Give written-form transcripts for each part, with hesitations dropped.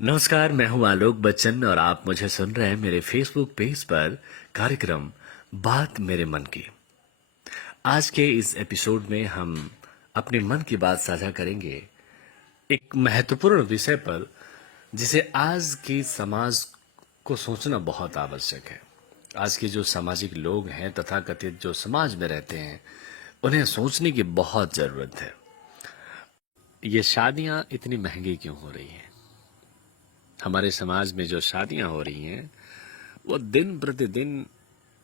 नमस्कार, मैं हूं आलोक बच्चन और आप मुझे सुन रहे हैं मेरे फेसबुक पेज पर कार्यक्रम बात मेरे मन की। आज के इस एपिसोड में हम अपने मन की बात साझा करेंगे एक महत्वपूर्ण विषय पर जिसे आज के समाज को सोचना बहुत आवश्यक है। आज के जो सामाजिक लोग हैं तथाकथित जो समाज में रहते हैं उन्हें सोचने की बहुत जरूरत है। ये शादियां इतनी महंगी क्यों हो रही हैं? हमारे समाज में जो शादियां हो रही हैं वो दिन प्रतिदिन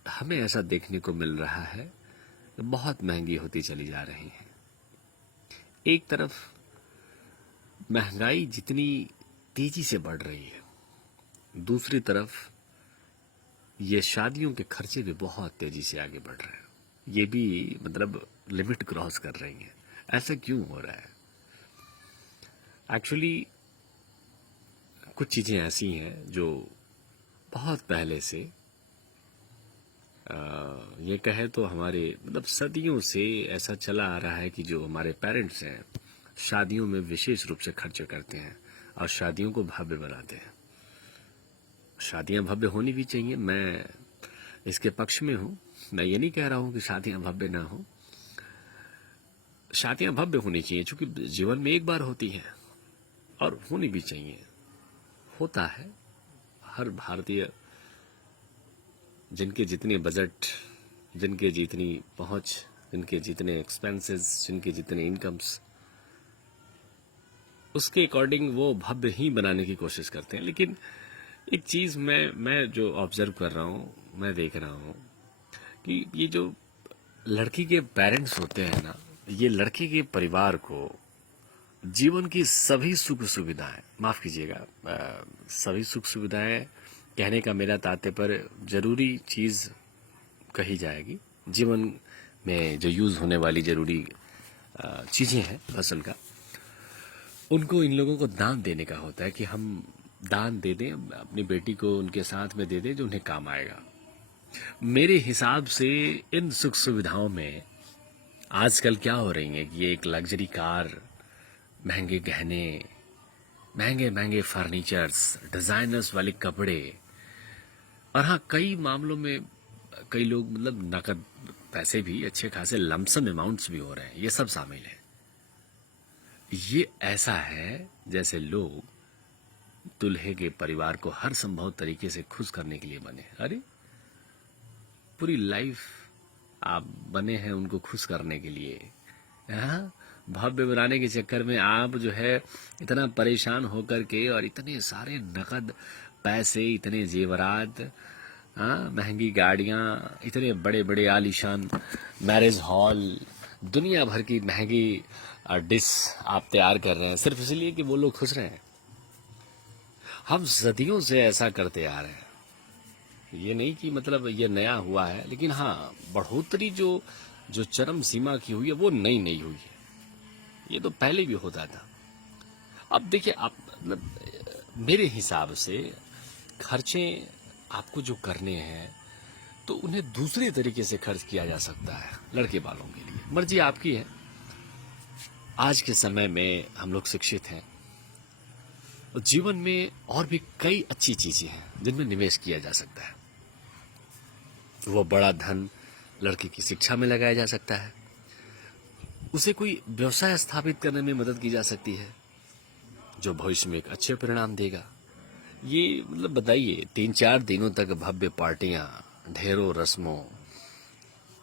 हमें ऐसा देखने को मिल रहा है कि बहुत महंगी होती चली जा रही हैं। एक तरफ महंगाई जितनी तेजी से बढ़ रही है, दूसरी तरफ ये शादियों के खर्चे भी बहुत तेजी से आगे बढ़ रहे हैं। ये भी लिमिट क्रॉस कर रही हैं। ऐसा क्यों हो रहा है? एक्चुअली कुछ चीजें ऐसी हैं जो बहुत पहले से ये कहे तो हमारे सदियों से ऐसा चला आ रहा है कि जो हमारे पेरेंट्स हैं शादियों में विशेष रूप से खर्चे करते हैं और शादियों को भव्य बनाते हैं। शादियां भव्य होनी भी चाहिए, मैं इसके पक्ष में हूं। मैं ये नहीं कह रहा हूं कि शादियां भव्य ना हो, शादियां भव्य होनी चाहिए क्योंकि जीवन में एक बार होती हैं और होनी भी चाहिए। होता है, हर भारतीय जिनके जितने बजट, जिनके जितनी पहुंच, जिनके जितने एक्सपेंसेस, जिनके जितने इनकम्स, उसके अकॉर्डिंग वो भव्य ही बनाने की कोशिश करते हैं। लेकिन एक चीज मैं जो ऑब्जर्व कर रहा हूं, मैं देख रहा हूं कि ये जो लड़की के पेरेंट्स होते हैं ना, ये लड़के के परिवार को जीवन की सभी सुख सुविधाएं, माफ कीजिएगा, सभी सुख सुविधाएं कहने का मेरा तात्पर्य जरूरी चीज कही जाएगी। जीवन में जो यूज होने वाली जरूरी चीजें हैं फसल का, उनको इन लोगों को दान देने का होता है कि हम दान दे दें, अपनी बेटी को उनके साथ में दे दें जो उन्हें काम आएगा। मेरे हिसाब से इन सुख सुविधाओं में आजकल क्या हो रही है कि ये एक लग्जरी कार, महंगे गहने, महंगे महंगे फर्नीचर्स, डिजाइनर्स वाले कपड़े, और हाँ, कई मामलों में कई लोग नकद पैसे भी, अच्छे खासे लमसम अमाउंट्स भी हो रहे हैं, ये सब शामिल है। ये ऐसा है जैसे लोग दूल्हे के परिवार को हर संभव तरीके से खुश करने के लिए बने। अरे पूरी लाइफ आप बने हैं उनको खुश करने के लिए। हाँ, भव्य बनाने के चक्कर में आप जो है इतना परेशान होकर के, और इतने सारे नकद पैसे, इतने जेवरात, हाँ, महंगी गाड़ियां, इतने बड़े बड़े आलीशान मैरिज हॉल, दुनिया भर की महंगी डिश आप तैयार कर रहे हैं सिर्फ इसलिए कि वो लोग खुश रहें। हम सदियों से ऐसा करते आ रहे हैं। ये नहीं कि ये नया हुआ है, लेकिन हाँ, बढ़ोतरी जो जो चरम सीमा की हुई है वो नई नहीं हुई है। ये तो पहले भी होता था। अब देखिए, आप मेरे हिसाब से खर्चे आपको जो करने हैं तो उन्हें दूसरे तरीके से खर्च किया जा सकता है। लड़के वालों के लिए मर्जी आपकी है। आज के समय में हम लोग शिक्षित हैं, जीवन में और भी कई अच्छी चीजें हैं जिनमें निवेश किया जा सकता है। वो बड़ा धन लड़के की शिक्षा में लगाया जा सकता है, उसे कोई व्यवसाय स्थापित करने में मदद की जा सकती है जो भविष्य में एक अच्छे परिणाम देगा। ये बताइए, 3-4 दिनों तक भव्य पार्टियां, ढेरों रस्मों,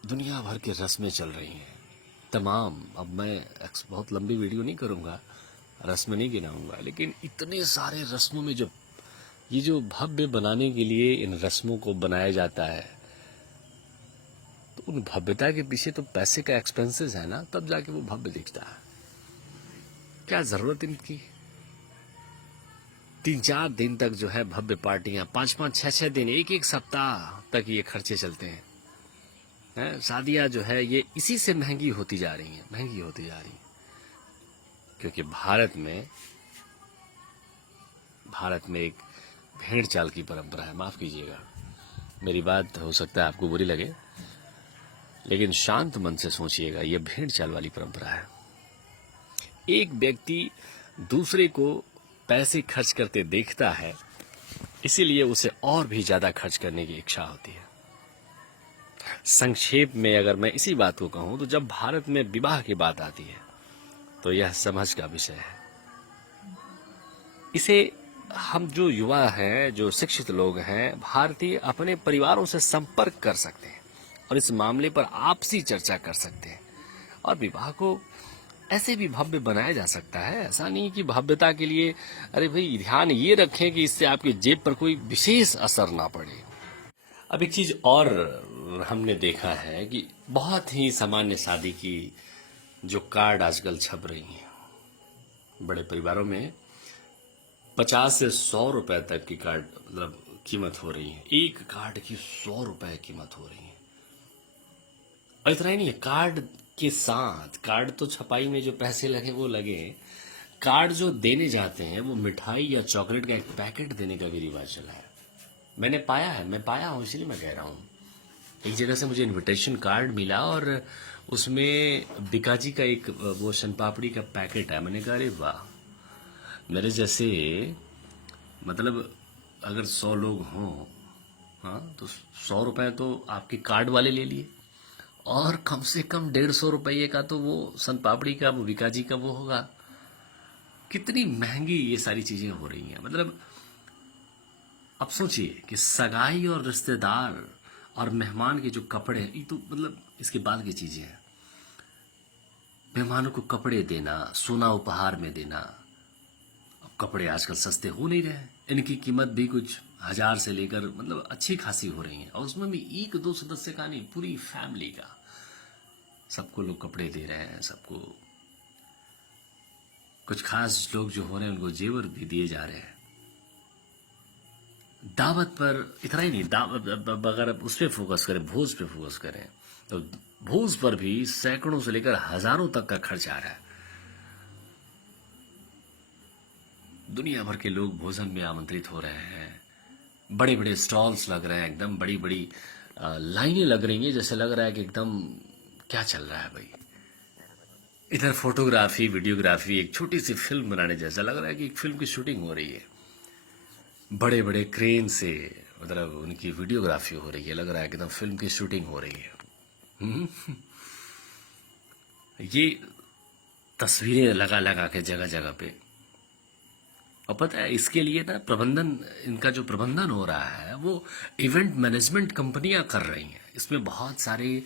दुनिया भर की रस्में चल रही हैं तमाम। अब मैं बहुत लंबी वीडियो नहीं करूंगा, रस्में नहीं गिनाऊंगा, लेकिन इतने सारे रस्मों में जो ये जो भव्य बनाने के लिए इन रस्मों को बनाया जाता है, तो उन भव्यता के पीछे तो पैसे का एक्सपेंसेस है ना, तब जाके वो भव्य दिखता है। क्या जरूरत इनकी? 3-4 दिन तक जो है भव्य पार्टियां, 5-5, 6-6 दिन, एक सप्ताह तक ये खर्चे चलते हैं। शादियां जो है ये इसी से महंगी होती जा रही हैं, महंगी होती जा रही हैं, क्योंकि भारत में एक भेड़ चाल की परंपरा है। माफ कीजिएगा, मेरी बात हो सकता है आपको बुरी लगे, लेकिन शांत मन से सोचिएगा, यह भेड़ चाल वाली परंपरा है। एक व्यक्ति दूसरे को पैसे खर्च करते देखता है, इसीलिए उसे और भी ज्यादा खर्च करने की इच्छा होती है। संक्षेप में अगर मैं इसी बात को कहूं तो जब भारत में विवाह की बात आती है तो यह समझ का विषय है। इसे हम जो युवा हैं, जो शिक्षित लोग हैं, भारतीय अपने परिवारों से संपर्क कर सकते हैं और इस मामले पर आपसी चर्चा कर सकते हैं। और विवाह को ऐसे भी भव्य बनाया जा सकता है। ऐसा नहीं कि भव्यता के लिए, अरे भाई ध्यान ये रखें कि इससे आपकी जेब पर कोई विशेष असर ना पड़े। अब एक चीज और हमने देखा है कि बहुत ही सामान्य शादी की जो कार्ड आजकल छप रही हैं, बड़े परिवारों में 50 से 100 रुपए तक की कार्ड मतलब कीमत हो रही है। एक कार्ड की 100 रुपए कीमत हो रही है। और इतना ही नहीं है, कार्ड के साथ, कार्ड तो छपाई में जो पैसे लगे वो लगे, कार्ड जो देने जाते हैं वो मिठाई या चॉकलेट का एक पैकेट देने का भी रिवाज चला है। मैंने पाया है, मैं पाया हूँ, इसलिए मैं कह रहा हूँ। एक जगह से मुझे इनविटेशन कार्ड मिला और उसमें बिकाजी का एक वो शनपापड़ी का पैकेट है। मैंने कहा अरे वाह, मेरे जैसे मतलब अगर 100 लोग हों, हाँ, तो 100 रुपए तो आपके कार्ड वाले ले लिए और कम से कम 150 रुपये का तो वो शनपापड़ी का, वो बिकाजी का वो होगा। कितनी महंगी ये सारी चीजें हो रही हैं। मतलब अब सोचिए कि सगाई और रिश्तेदार और मेहमान के जो कपड़े हैं, ये तो मतलब इसके बाद की चीजें हैं। मेहमानों को कपड़े देना, सोना उपहार में देना। अब कपड़े आजकल सस्ते हो नहीं रहे, इनकी कीमत भी कुछ 1000 से लेकर मतलब अच्छी खासी हो रही है। और उसमें भी एक दो सदस्य का नहीं, पूरी फैमिली का, सबको लोग कपड़े दे रहे हैं। सबको, कुछ खास लोग जो हो रहे हैं उनको जेवर भी दिए जा रहे हैं। दावत पर इतना ही नहीं, दावत अगर उस पर फोकस करें, भोज पे फोकस करें, तो भोज पर भी सैकड़ों से लेकर हजारों तक का खर्च आ रहा है। दुनिया भर के लोग भोजन में आमंत्रित हो रहे हैं। बड़े बड़े स्टॉल्स लग रहे हैं, एकदम बड़ी बड़ी लाइनें लग रही हैं, जैसे लग रहा है कि एकदम क्या चल रहा है भाई। इधर फोटोग्राफी, वीडियोग्राफी, एक छोटी सी फिल्म बनाने जैसा लग रहा है कि एक फिल्म की शूटिंग हो रही है। बड़े बड़े क्रेन से मतलब उनकी वीडियोग्राफी हो रही है, लग रहा है कि एकदम फिल्म की शूटिंग हो रही है। ये तस्वीरें लगा लगा के जगह जगह पे। और पता है इसके लिए ना प्रबंधन, इनका जो प्रबंधन हो रहा है वो इवेंट मैनेजमेंट कंपनियां कर रही हैं। इसमें बहुत सारे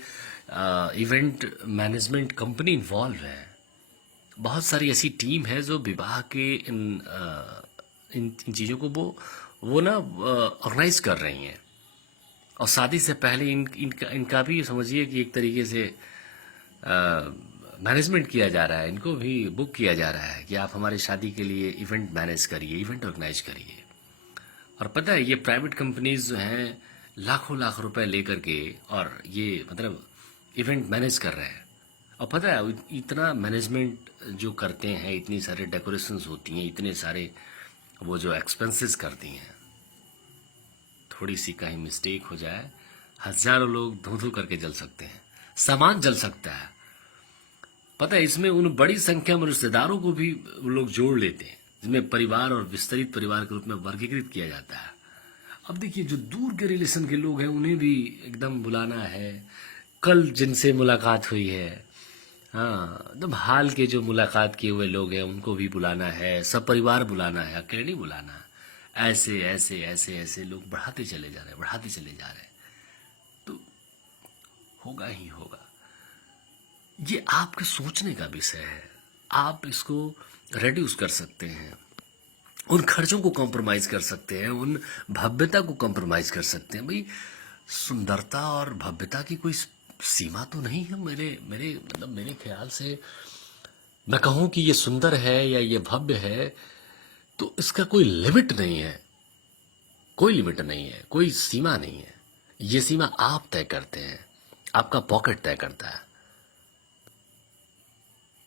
इवेंट मैनेजमेंट कंपनी इन्वॉल्व है। बहुत सारी ऐसी टीम है जो विवाह के इन चीज़ों को वो ना ऑर्गेनाइज कर रही हैं। और शादी से पहले इनका भी समझिए कि एक तरीके से मैनेजमेंट किया जा रहा है। इनको भी बुक किया जा रहा है कि आप हमारी शादी के लिए इवेंट मैनेज करिए, इवेंट ऑर्गेनाइज करिए। और पता है ये प्राइवेट कंपनीज जो हैं लाखों लाख रुपए लेकर के और ये मतलब इवेंट मैनेज कर रहे हैं। और पता है इतना मैनेजमेंट जो करते हैं, इतनी सारे डेकोरेशंस होती हैं, इतने सारे वो जो एक्सपेंसेस करती हैं, थोड़ी सी कहीं मिस्टेक हो जाए, हजारों लोग धू धू करके जल सकते हैं, सामान जल सकता है। पता है इसमें उन बड़ी संख्या में रिश्तेदारों को भी लोग जोड़ लेते हैं, जिनमें परिवार और विस्तरित परिवार के रूप में वर्गीकृत किया जाता है। अब देखिए जो दूर के रिलेशन के लोग हैं उन्हें भी एकदम बुलाना है। कल जिनसे मुलाकात हुई है, हाँ, एकदम हाल के जो मुलाकात किए हुए लोग हैं उनको भी बुलाना है, सब परिवार बुलाना है, अकेले नहीं बुलाना। ऐसे ऐसे ऐसे ऐसे लोग बढ़ाते चले जा रहे हैं, बढ़ाते चले जा रहे हैं, तो होगा ही होगा। ये आपके सोचने का विषय है। आप इसको रेड्यूस कर सकते हैं, उन खर्चों को कॉम्प्रोमाइज कर सकते हैं, उन भव्यता को कॉम्प्रोमाइज कर सकते हैं। भाई सुंदरता और भव्यता की कोई सीमा तो नहीं है। मेरे मेरे मतलब मेरे ख्याल से मैं कहूं कि ये सुंदर है या ये भव्य है तो इसका कोई लिमिट नहीं है, कोई लिमिट नहीं है, कोई सीमा नहीं है। ये सीमा आप तय करते हैं, आपका पॉकेट तय करता है।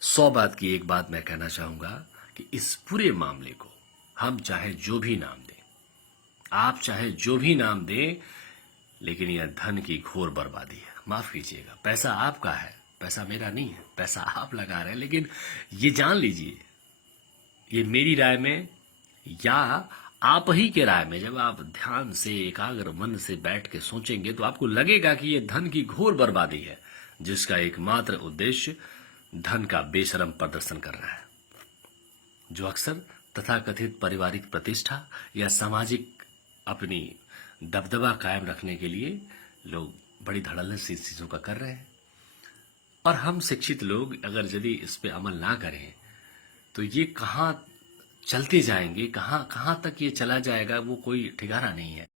100 बात की एक बात मैं कहना चाहूंगा कि इस पूरे मामले को हम चाहे जो भी नाम दें, आप चाहे जो भी नाम दें, लेकिन यह धन की घोर बर्बादी है। माफ कीजिएगा, पैसा आपका है, पैसा मेरा नहीं है, पैसा आप लगा रहे हैं। लेकिन ये जान लीजिए, ये मेरी राय में या आप ही के राय में जब आप ध्यान से एकाग्र मन से बैठ के सोचेंगे तो आपको लगेगा कि ये धन की घोर बर्बादी है, जिसका एकमात्र उद्देश्य धन का बेशरम प्रदर्शन कर रहा है, जो अक्सर तथाकथित पारिवारिक प्रतिष्ठा या सामाजिक अपनी दबदबा कायम रखने के लिए लोग बड़ी धड़ल्ले से इस चीजों का कर रहे हैं। और हम शिक्षित लोग अगर यदि इस पे अमल ना करें तो ये कहाँ चलते जाएंगे, कहाँ कहाँ तक ये चला जाएगा, वो कोई ठिकाना नहीं है।